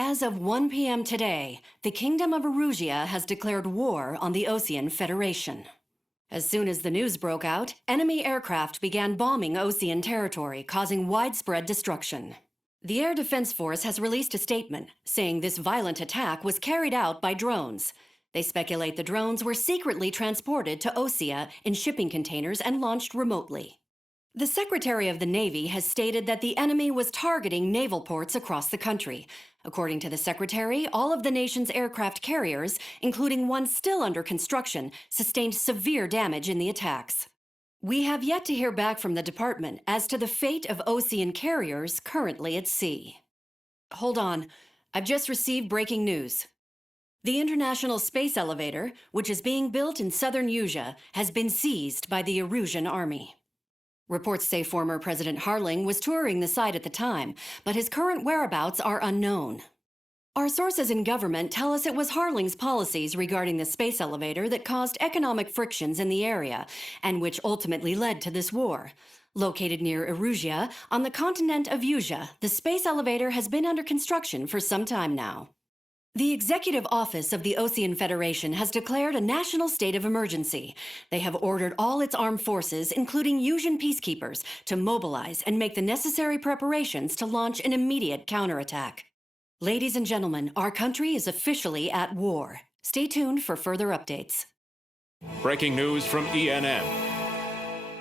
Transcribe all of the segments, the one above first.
As of 1 p.m. today, the Kingdom of Erusia has declared war on the Osean Federation. As soon as the news broke out, enemy aircraft began bombing Osean territory, causing widespread destruction. The Air Defense Force has released a statement saying this violent attack was carried out by drones. They speculate the drones were secretly transported to Osea in shipping containers and launched remotely. The Secretary of the Navy has stated that the enemy was targeting naval ports across the country. According to the Secretary, all of the nation's aircraft carriers, including one still under construction, sustained severe damage in the attacks. We have yet to hear back from the department as to the fate of Osean carriers currently at sea. Hold on, I've just received breaking news. The International Space Elevator, which is being built in southern Usea, has been seized by the Erusian army. Reports say former President Harling was touring the site at the time, but his current whereabouts are unknown. Our sources in government tell us it was Harling's policies regarding the space elevator that caused economic frictions in the area, and which ultimately led to this war. Located near Erusia, on the continent of Usea, the space elevator has been under construction for some time now. The Executive Office of the Osean Federation has declared a national state of emergency. They have ordered all its armed forces, including Usian peacekeepers, to mobilize and make the necessary preparations to launch an immediate counterattack. Ladies and gentlemen, our country is officially at war. Stay tuned for further updates. Breaking news from ENN.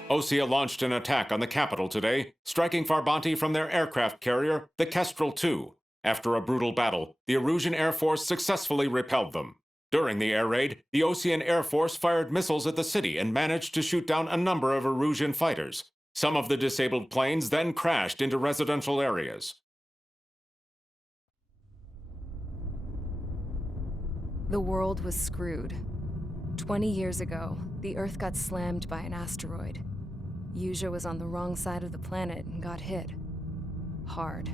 Osea launched an attack on the capital today, striking Farbanti from their aircraft carrier, the Kestrel II. After a brutal battle, the Erusian Air Force successfully repelled them. During the air raid, the Osean Air Force fired missiles at the city and managed to shoot down a number of Erusian fighters. Some of the disabled planes then crashed into residential areas. The world was screwed. 20 years ago, the Earth got slammed by an asteroid. Usea was on the wrong side of the planet and got hit. Hard.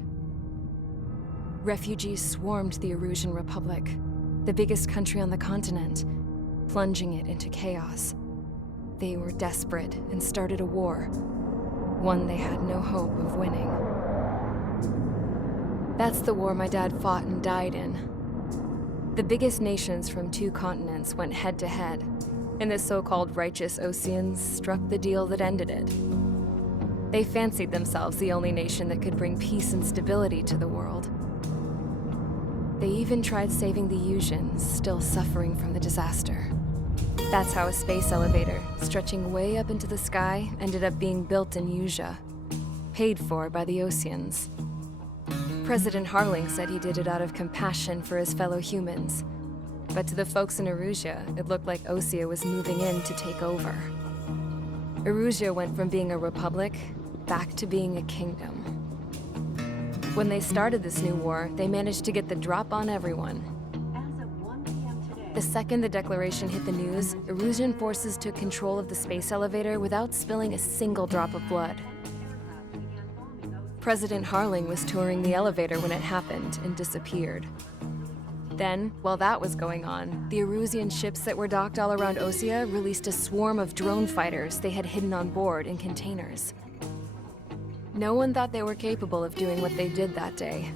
Refugees swarmed the Erusian Republic, the biggest country on the continent, plunging it into chaos. They were desperate and started a war, one they had no hope of winning. That's the war my dad fought and died in. The biggest nations from 2 continents went head-to-head, and the so-called righteous Oseans struck the deal that ended it. They fancied themselves the only nation that could bring peace and stability to the world. They even tried saving the Usians, still suffering from the disaster. That's how a space elevator, stretching way up into the sky, ended up being built in Usea, paid for by the Oseans. President Harling said he did it out of compassion for his fellow humans. But to the folks in Erusia, it looked like Osea was moving in to take over. Erusia went from being a republic back to being a kingdom. When they started this new war, they managed to get the drop on everyone. As of 1 p.m. today, The second the declaration hit the news, Erusian forces took control of the space elevator without spilling a single drop of blood. President Harling was touring the elevator when it happened and disappeared. Then, while that was going on, the Erusian ships that were docked all around Osea released a swarm of drone fighters they had hidden on board in containers. No one thought they were capable of doing what they did that day.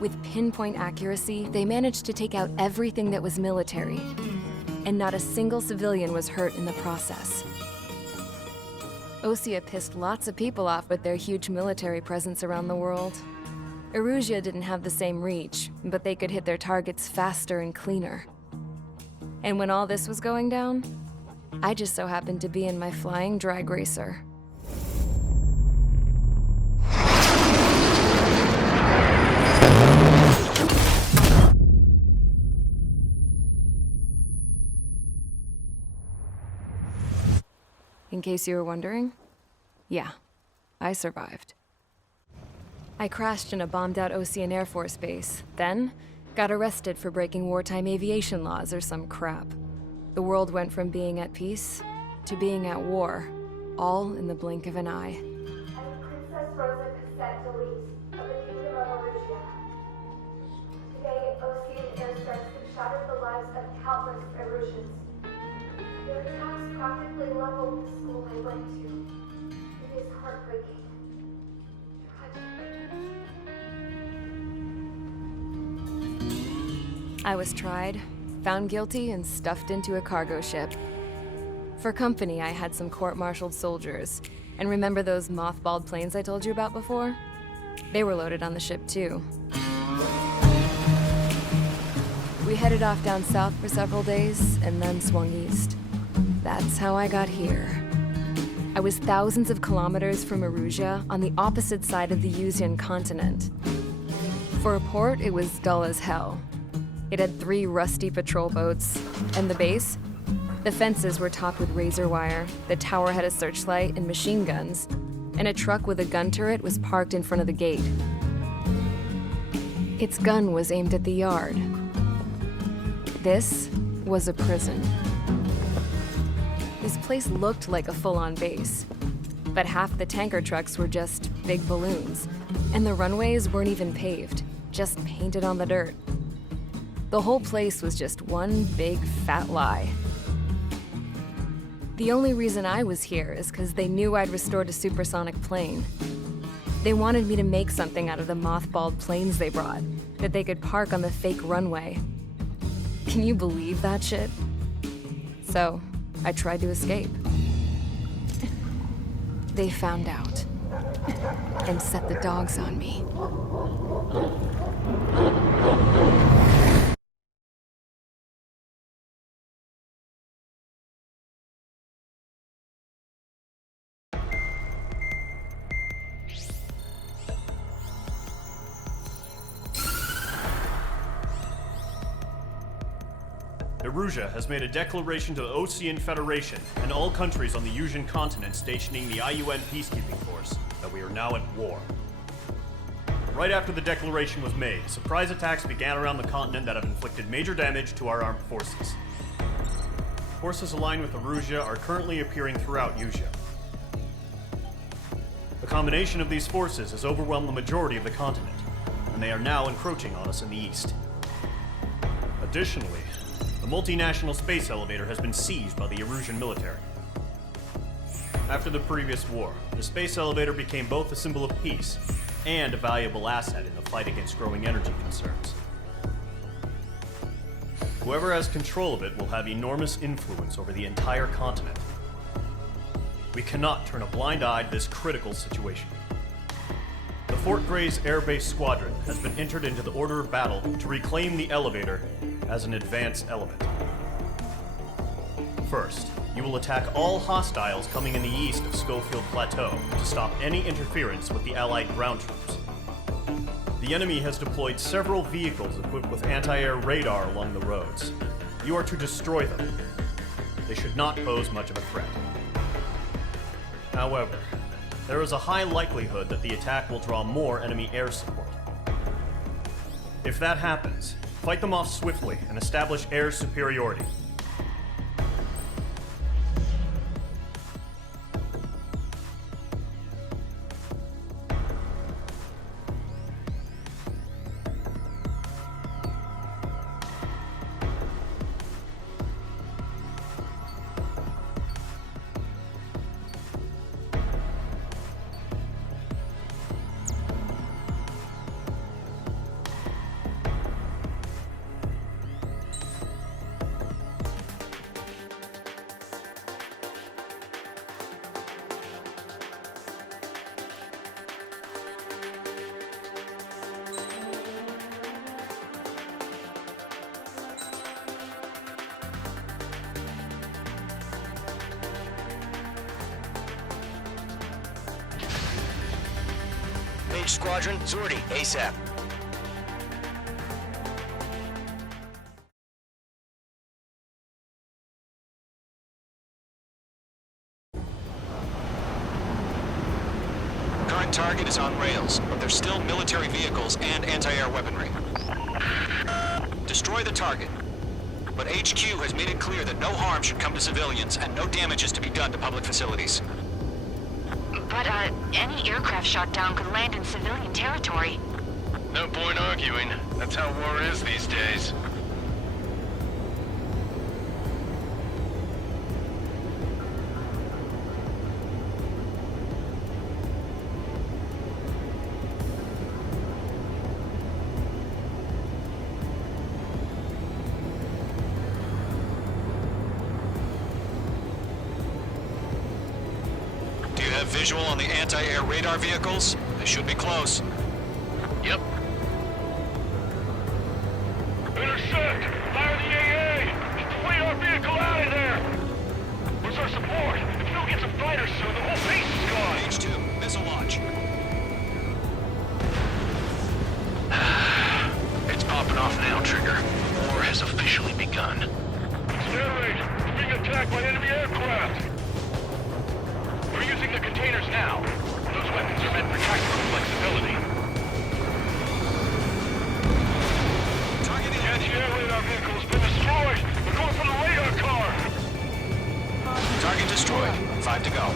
With pinpoint accuracy, they managed to take out everything that was military, and not a single civilian was hurt in the process. Osea pissed lots of people off with their huge military presence around the world. Erusia didn't have the same reach, but they could hit their targets faster and cleaner. And when all this was going down, I just so happened to be in my flying drag racer. In case you were wondering, yeah, I survived. I crashed in a bombed-out Osean Air Force base, then got arrested for breaking wartime aviation laws or some crap. The world went from being at peace to being at war, all in the blink of an eye. Princess Rosa Cassette Delete of the Kingdom of Erusia. Today, Osean airstrikes have shattered the lives of countless Erusians. Their attacks practically leveled the school I went to. It is heartbreaking. Tragic. I was tried, found guilty, and stuffed into a cargo ship. For company, I had some court-martialed soldiers. And remember those mothballed planes I told you about before? They were loaded on the ship, too. We headed off down south for several days, and then swung east. That's how I got here. I was thousands of kilometers from Erusia, on the opposite side of the Yuzian continent. For a port, it was dull as hell. It had 3 rusty patrol boats, and the base? The fences were topped with razor wire, the tower had a searchlight and machine guns, and a truck with a gun turret was parked in front of the gate. Its gun was aimed at the yard. This was a prison. This place looked like a full-on base, but half the tanker trucks were just big balloons, and the runways weren't even paved, just painted on the dirt. The whole place was just one big fat lie. The only reason I was here is because they knew I'd restored a supersonic plane. They wanted me to make something out of the mothballed planes they brought, that they could park on the fake runway. Can you believe that shit? So, I tried to escape. They found out, and set the dogs on me. Erusia has made a declaration to the Ocean Federation and all countries on the Yuzian continent stationing the IUN peacekeeping force that we are now at war. Right after the declaration was made, surprise attacks began around the continent that have inflicted major damage to our armed forces. Forces aligned with Erusia are currently appearing throughout Yusia. The combination of these forces has overwhelmed the majority of the continent, and they are now encroaching on us in the east. Additionally, the multinational space elevator has been seized by the Erusian military. After the previous war, the space elevator became both a symbol of peace and a valuable asset in the fight against growing energy concerns. Whoever has control of it will have enormous influence over the entire continent. We cannot turn a blind eye to this critical situation. The Fort Gray's Air Base Squadron has been entered into the order of battle to reclaim the elevator as an advance element. First, you will attack all hostiles coming in the east of Schofield Plateau to stop any interference with the Allied ground troops. The enemy has deployed several vehicles equipped with anti-air radar along the roads. You are to destroy them. They should not pose much of a threat. However, there is a high likelihood that the attack will draw more enemy air support. If that happens, fight them off swiftly and establish air superiority. Mage Squadron, Zordi, ASAP. Current target is on rails, but there's still military vehicles and anti-air weaponry. Destroy the target. But HQ has made it clear that no harm should come to civilians and no damage is to be done to public facilities. But, any aircraft shot down could land in civilian territory. No point arguing. That's how war is these days. visual on the anti-air radar vehicles? They should be close. Yep. Intercept! Fire the AA! Get the radar vehicle out of there! Where's our support? If we don't get some fighters soon, the whole base is gone! H2, missile launch. It's popping off now, Trigger. War has officially begun. Accelerate! We're being attacked by enemy aircraft! We're using the containers now. Those weapons are meant for tactical flexibility. Targeting Anti-air radar vehicle has been destroyed! We're going for the radar car! Target destroyed. 5 to go.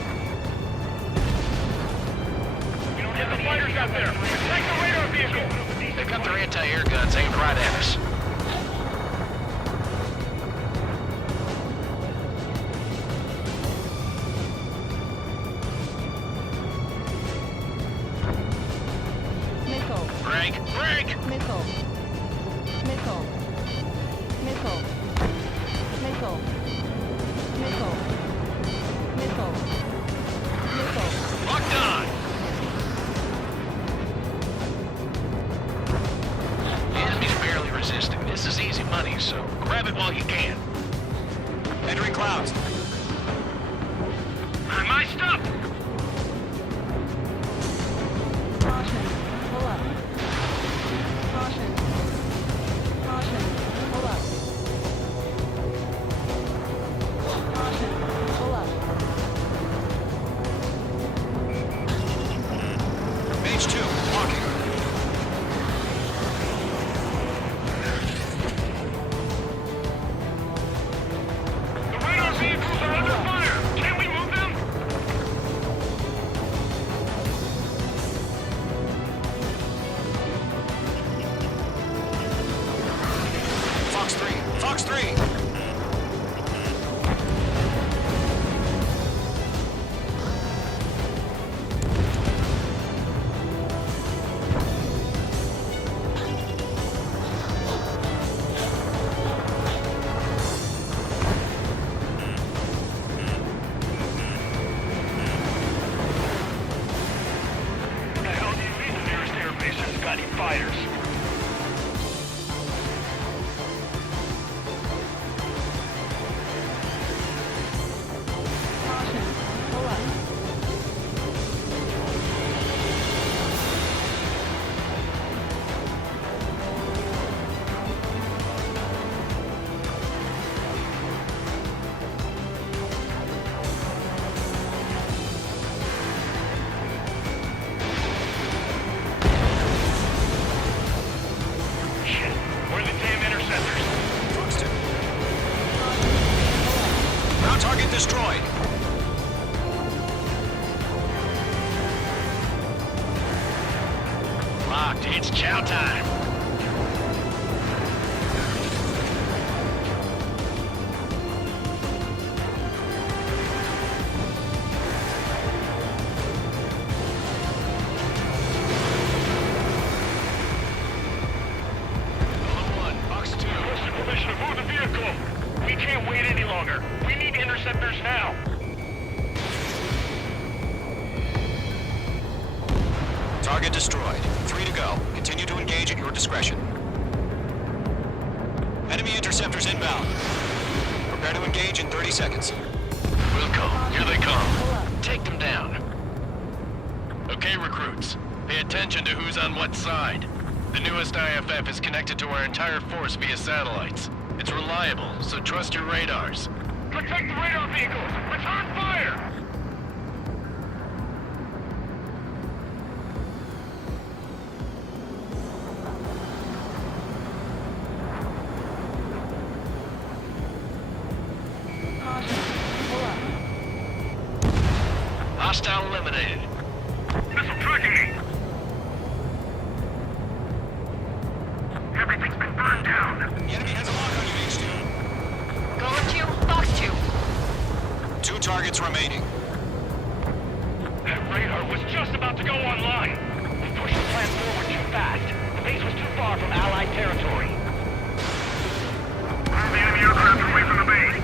Get the fighters out there! Take the radar vehicle! They've got their anti-air guns aimed right at us. Missile. Break! Break! Missile. Missile. Missile. Missile. Missile. Missile. Missile. Locked on! The enemy's barely resisting. This is easy money, so grab it while you can. Entering clouds. My stuff! Caution. Pull up. Caution. Caution. Pull up. Caution. Pull up. H2, walking. The radar vehicles are under fire! Can we move them? Fox 3. Fox 3. What the hell do you mean the nearest airbase hasn't got any fighters? Caution. Pull up. Shit, where are the damn interceptors? Fox 2. Ground target destroyed. Locked. It's chow time. Hello, 1. Fox 2. What's the permission to move the vehicle? We can't wait any longer. We need interceptors now. Target destroyed. 3 to go. Continue to engage at your discretion. Enemy interceptors inbound. Prepare to engage in 30 seconds. Wilco, here they come. Take them down. Okay, recruits. Pay attention to who's on what side. The newest IFF is connected to our entire force via satellites. It's reliable, so trust your radars. Protect the radar vehicles! Return fire! Caution. Pull up. Hostile eliminated. Missile tracking me! Everything's been burned down! The enemy has a lock on you, H2. Go 2, Fox 2. 2 targets remaining. That radar was just about to go online! We pushed the plan forward too fast. The base was too far from Allied territory. Move the enemy aircraft away from the base!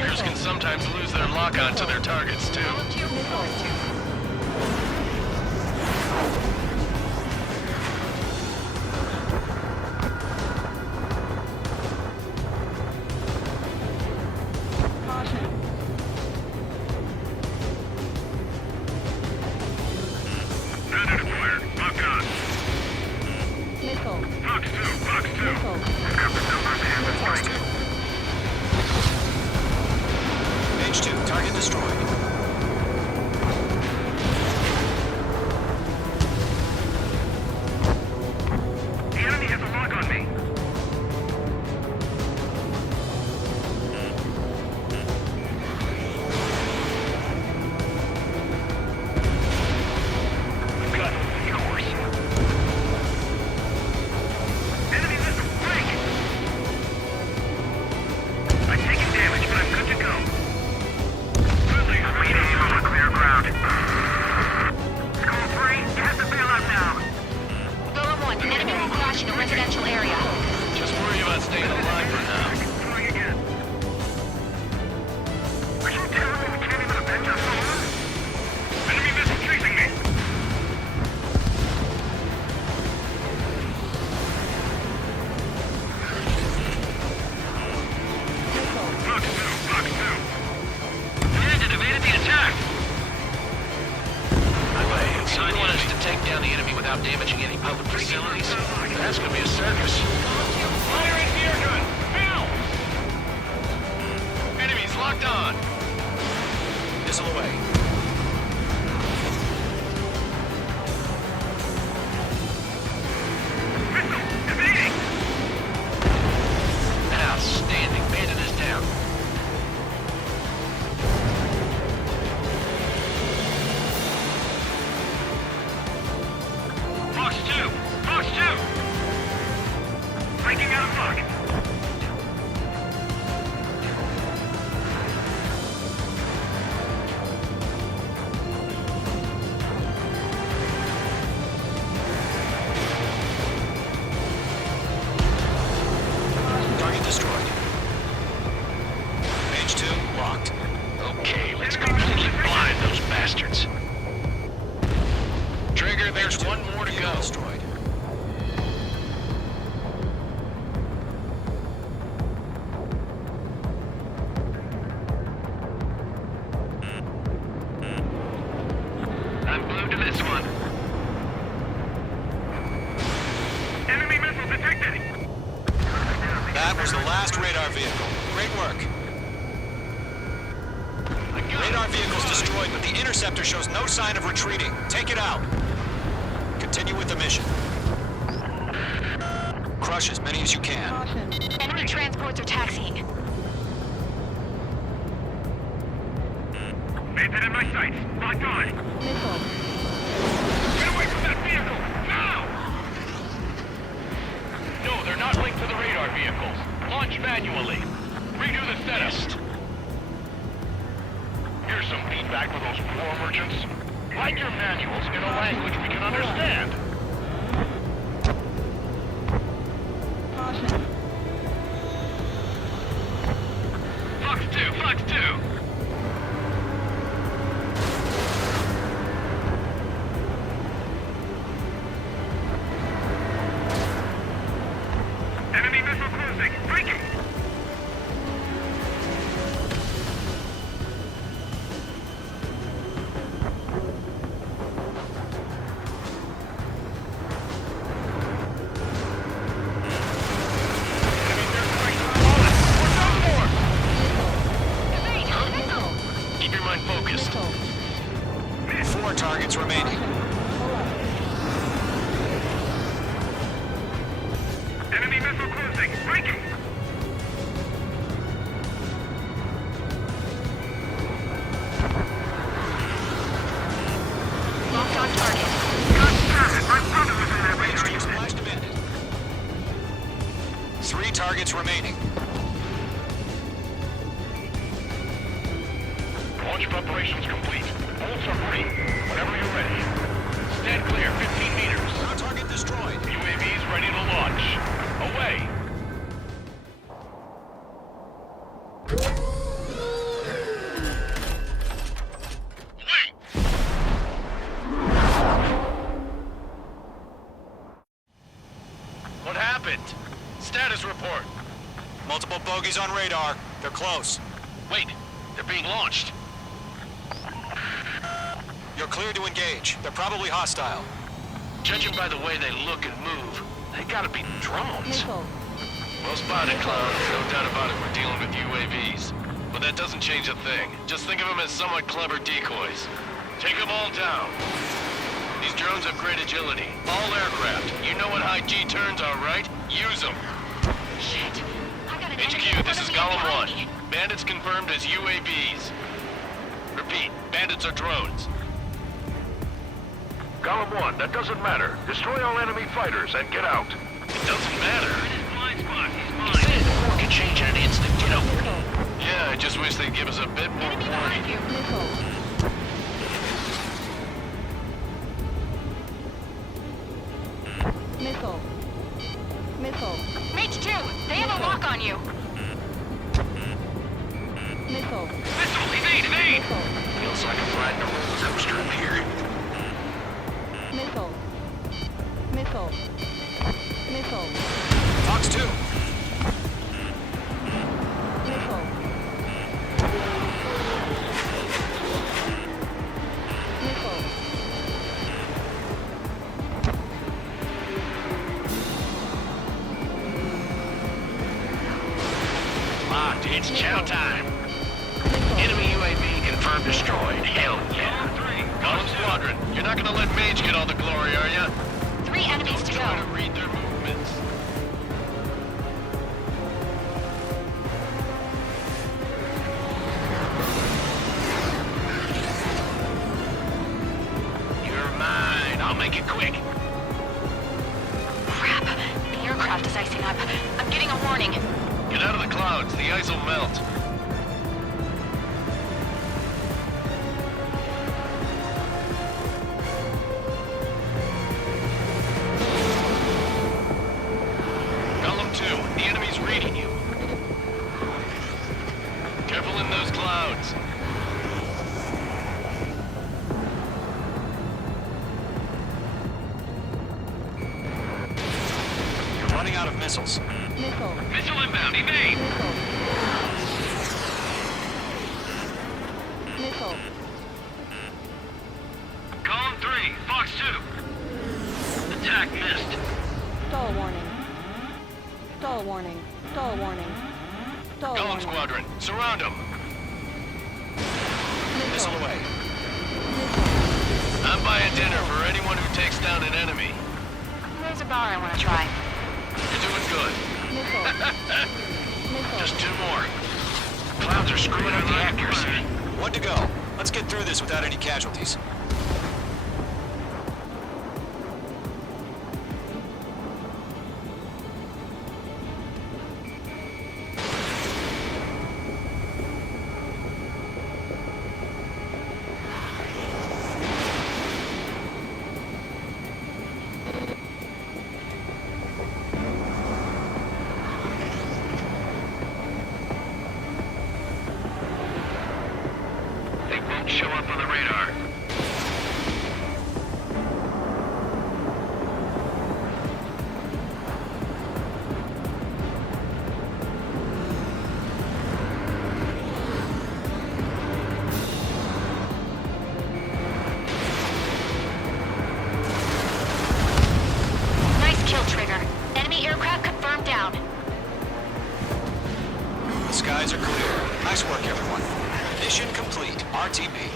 Seekers can sometimes lose their lock-on to their targets, too. Predator acquired. Lock on. Fox 2, Fox 2. I've got the number of ambulance Fox 2. H2, target destroyed. The enemy has a lock on me. Got him, of course. Enemy missile, break! I'm taking damage, but I'm good to go. Friendly, we need aim on clear ground. Skull 3, you have to bail out now. Golem 1, enemy will crash in a residential area. Just worry about staying alive for now. Trying again. Are you telling me we can't even avenge our fallen? Enemy missile chasing me. Fox 2, Fox 2. Landed, evaded the attack. So you want us to take down the enemy without damaging any public facilities? That's gonna be a circus. Firing the air gun. Now! Enemies locked on. Missile away. Missile, evading. Outstanding. Bandit is down. Fox 2, Fox 2. Breaking out of luck. Target destroyed. H2, locked. Okay, let's completely blind those bastards. Trigger, there's H2, one more to vehicle go. destroyed. I'm glued to this one. Enemy missile detected. That was the last radar vehicle. Great work. Radar vehicle's destroyed, but the interceptor shows no sign of retreating. Take it out. Continue with the mission. Crush as many as you can. Enemy transports are taxiing. Bandit in my sights. Locked on. Get away from that vehicle. Now! No, they're not linked to the radar vehicles. Launch manually. Redo the setup. Here's some feedback for those war merchants. Write your manuals in a language we can understand. Fox 2, Fox 2. Enemy missile closing. Breaking. Keep your mind focused. 4 targets remaining. Enemy missile closing. Breaking. Locked on target. My brother was in that radar H2 unit. splashed a bandit. 3 targets remaining. Launch preparations complete. Bolts are free. Whenever you're ready. Stand clear, 15 meters. Ground target destroyed. UAVs ready to launch. Away. Multiple bogies on radar. They're close. Wait, they're being launched. You're clear to engage. They're probably hostile. Judging by the way they look and move, they gotta be drones. Well spotted, Cloud. No doubt about it, we're dealing with UAVs. But that doesn't change a thing. Just think of them as somewhat clever decoys. Take them all down. These drones have great agility. All aircraft. You know what high G turns are, right? Use them. Shit. I got an enemy in HQ, front this of is me Golem behind 1. me. Bandits confirmed as UAVs. Repeat, bandits are drones. Golem 1, that doesn't matter. Destroy all enemy fighters and get out. It doesn't matter. Blind spot, he's mine. Infinite War can change in an instant. Get out. Yeah, I just wish they'd give us a bit more Enemy warning. behind you. Missile. Missile. Mage 2, they have a lock on you. Missile. Missile, evade, evade! Missile. Feels like I'm riding a roller coaster in here. Missile. Missile. Missile. Fox 2. Missile. Missile. Locked, it's chow time. Missile. Enemy UAV confirmed destroyed. Hell yeah. Golem Squadron, you're not gonna let Mage get all the glory, are ya? 3 enemies to Try go. to read their movements. You're mine. I'll make it quick. Crap. The aircraft is icing up. I'm getting a warning. Get out of the clouds. The ice will melt. Golem 2, the enemy's reading you. Careful in those clouds. You're running out of missiles. Missile. Missile inbound, evade! Missile. Missile. Column 3, Fox 2. Attack missed. Stall warning. Stall warning. Stall warning. Stall Golem warning. Squadron, surround them. Missile away. I'm buying dinner for anyone who takes down an enemy. There's a bar I want to try. You're doing good. Missile. Missile. Just 2 more. Clouds are screwing up the accuracy. 1 to go. Let's get through this without any casualties. They won't show up on the radar. Nice kill, Trigger. Enemy aircraft confirmed down. The skies are clear. Nice work, everyone. Mission complete. RTB.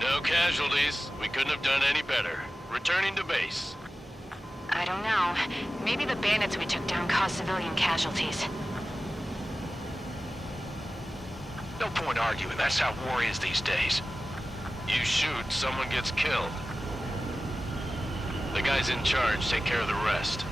No casualties. We couldn't have done any better. Returning to base. I don't know. Maybe the bandits we took down caused civilian casualties. No point arguing. That's how war is these days. You shoot, someone gets killed. The guys in charge take care of the rest.